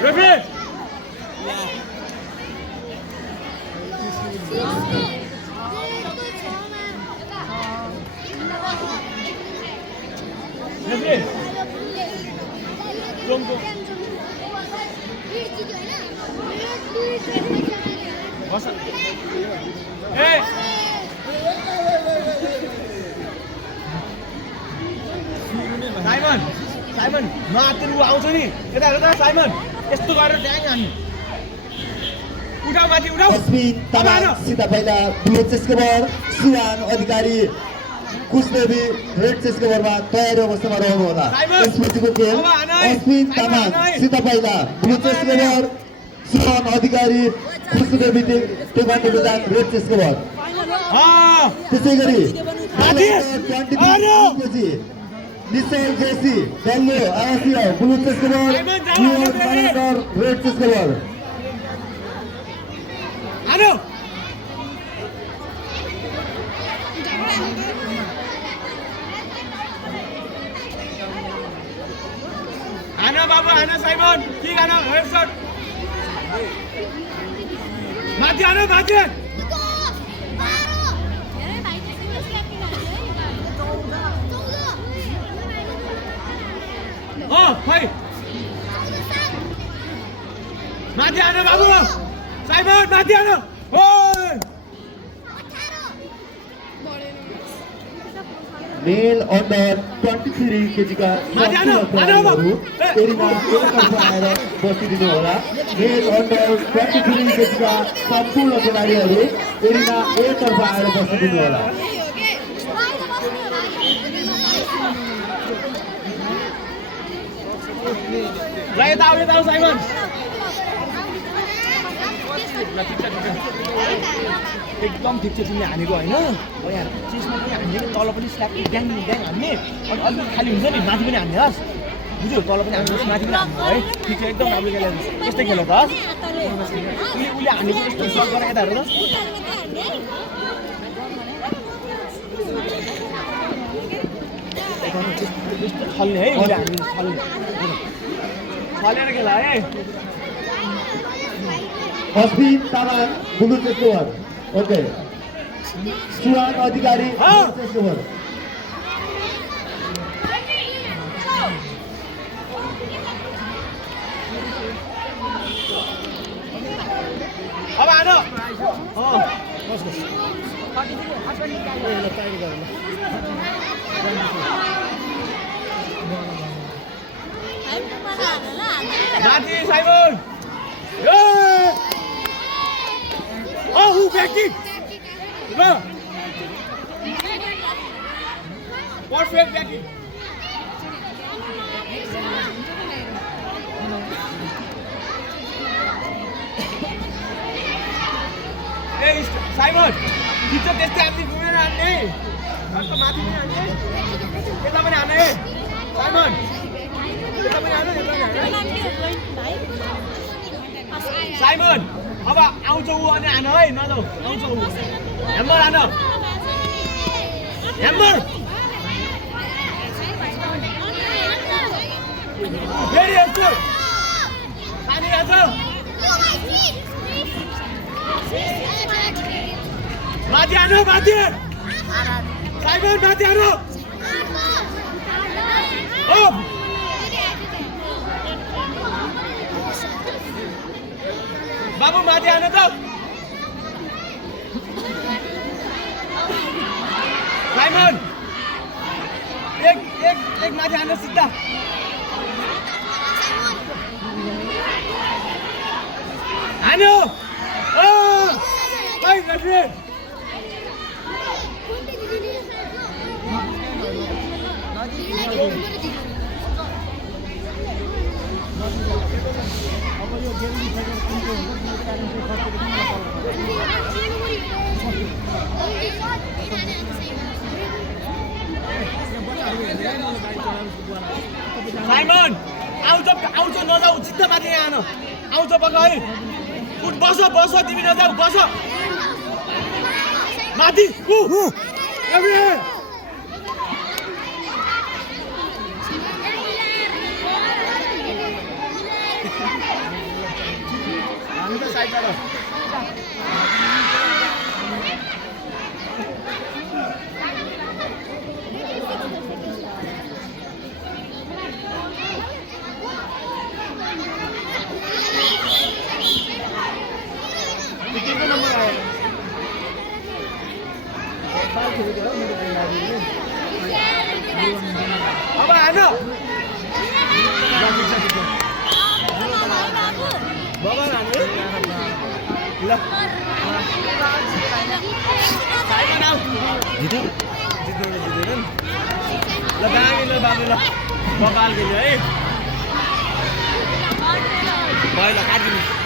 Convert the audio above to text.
Referee. Referee. Tunggu. Masa? Simon, माथिल्लो आउँछ नि यता हेर साइमन यस्तो गरेर ड्याङ हान्नु उठाउ माथि उठाउ अस्मिन तामाङ सीधा पहिला ब्लू चेस कभर सुहान अधिकारी कुशदेवी रेड चेस कभरमा तयारी अवस्थामा रहनु होला यसपछिको खेल अस्मिन तामाङ सीधा पहिला ब्लू चेस कभर सुहान अधिकारी कुशदेवी टेक्वान्डो विधान रेड चेस कभर त्यसैगरी निश्चय जेसी डल्लो आसिया ब्लू चेस कभर युवन मानकर रेड चेस कभर आनो आना बाबु आना साइमन के गाना हेडशट माथि आनो माथि भाइ माथि आनो बाबु साइमन माथि आनो मेल अन्डर 23 केजीका खेलाडीहरू एरिना एकतर्फ आएर बसिदिनु होला मेल अन्डर 23 केजीका सम्पूर्ण खेलाडीहरू एरिना एकतर्फ आएर बसिदिनु होला यता आऊ साइमन एकदम ठिक छ तिमीले हानेको होइन यहाँ चिजमा पनि हान्ने तल पनि स्ल्याप ड्याङ ड्याङ हान्ने अनि अलिक खाली हुन्छ नि माथि पनि हान्ने हस् बुझ्यो तल पनि हान्नुहोस् माथि पनि हान्नु है ठिक छ एकदम राम्रो खेल यस्तै खेल त हस् उसले हानेको यस्तो सर्ट गरेर यता हेर छल्ने है उसले हान्ने छलेर खेल है Asmin Tamang blue chase cover okay Suhan Adhikari red chase cover अब आनो माथि Simon who backing? Perfect backing. Hey, Simon, kita testi hati gue nanti. Kalau mati ni nanti, kita mana ane? Simon, kita mana ane? Simon. अब आउँछ ऊ अनि हान है नजाऊ आउँछ ऊ ह्याम्बर हान ह्याम्बर फेरि यस्तो पानी हाल्छ माथि हान माथि साइमन माथि हान बाबु माथि हान त साइमन एक माथि हान सिधा हान्यो भाइ रेफ्री साइमन आउँछ नजाऊ चित्त माथि यहाँ आउन आउँछ पक्क है उठ बस तिमी नजाऊ बस माथि साइडबाट कितने नंबर आएगा अब आएन बाबा नानी ल साइडमा आऊ जित्यो जित्दैन ल दामी ल बाबु ल बबाल गयो है पहिला काटिदिनु